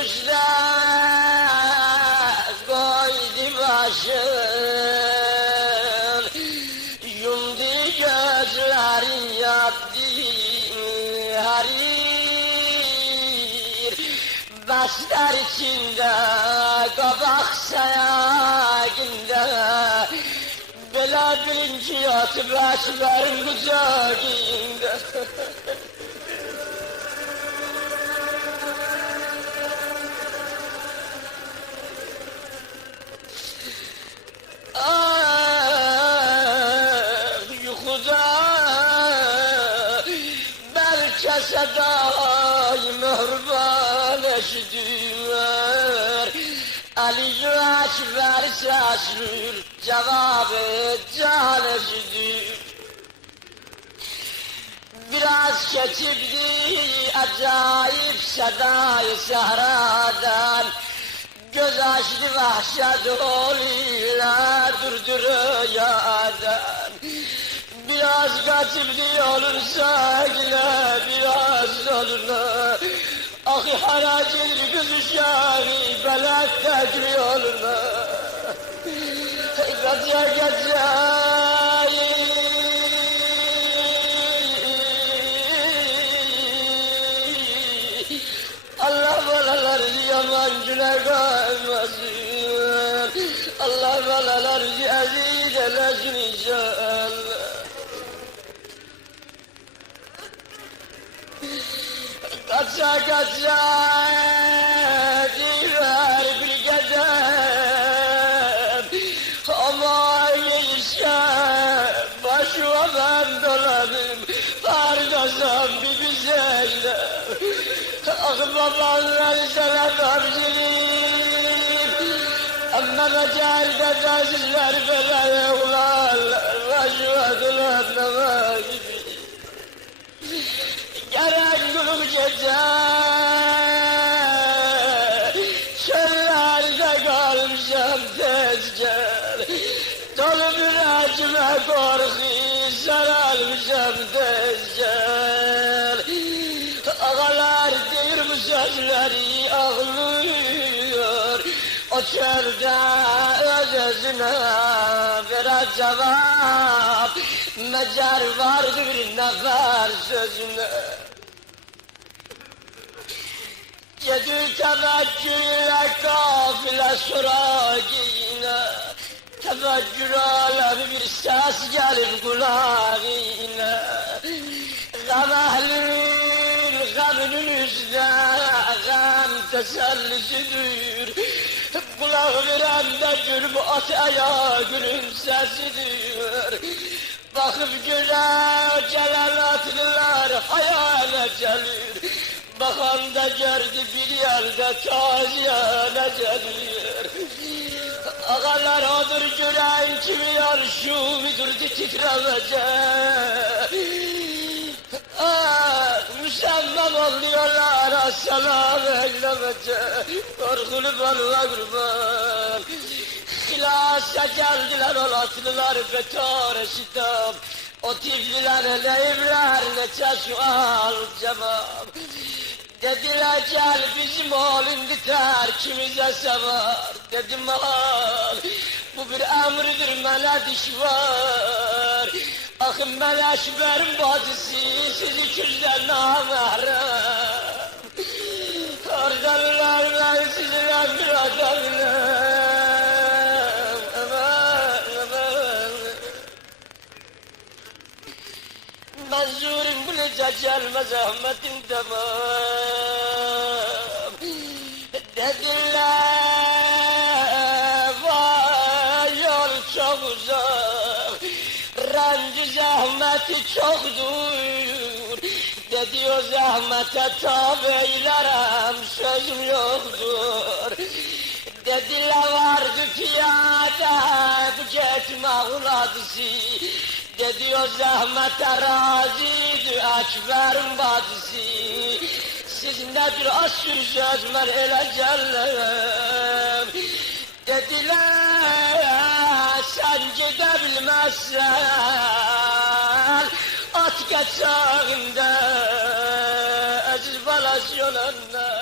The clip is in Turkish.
üstə qoydu başın, yumdu gözlərin yatdı harir, bəstər içində qabaq sayağında, belə birinci yatıb əsbərin qucağında. Yuxuda bəlkə sədayı mehriban eşidir, Əli-i Əkbər səslür, cavabı can eşidir. Biraz keçibdi acayip sədayı səhradan, göz açdı vahşet oluyla durduruyadan. Biraz kaçıbdı olursa yine biraz olurla, ahi haracil kız uşağı belak tekli olurla. Kaça kaça Allah balalar yaman güne koymasın, Allah balalar aziz eylesin inşallah. Kaça kaça diler bir gecem, aman işe başıma ben doladım, pardazam bir güzeyle. Ah babanlar sana borçluyum, ama becerde tazizler böyle yoklarlar, başıma dolanma gibi. Karanlık gece, çöllerde kalmışam tez gel, dolu bir acıma korku saralmışam tez gel. Ağalar değil bu sözleri ağlıyor, o çölde öz-özüne biraz cevap, mecar vardı bir nefer sözüne. Cedü teveccühle kafile suragine, teveccüh alemi bir ses gelir kulağine. Gam ehlinin gamının üstüne gam tesellisidir, kulak veren de cürbat ayağının sesidir. Bakıp gören celalatlılar hayale gelir, bakan da gördü bir yerde taziyane gelir. Ağalar odur gören kimi yarışı müdürdü titremece. Müsemman oluyorlar assalam eylemece, korkulu bana kurban. Hilasa geldiler olatlılar betar eşitam, o tifliler neyimler neçe sual cevap. Dediler gel bizim oğlum biter kimize sevar, dedim al bu bir emridir mele diş var. Akın meleşberin bacısı siz ikizden namerem, oradalar ben sizinle bir adamım, aman aman. Menzurum bulacak gelmez Ahmet'in tamam. Dediler vay yol çok uzak, rancı zahmeti çoktur. Dedi o zahmete tabi eylerim sözüm yoktur. Dediler vardı piyade bu gitme uladısı, dedi o zahmete razıydı Ekber'in bacısı. Siz nedir asür söz ben ele geldim. Dediler sen gidebilmezsen at geçağında aziz balas yolunda.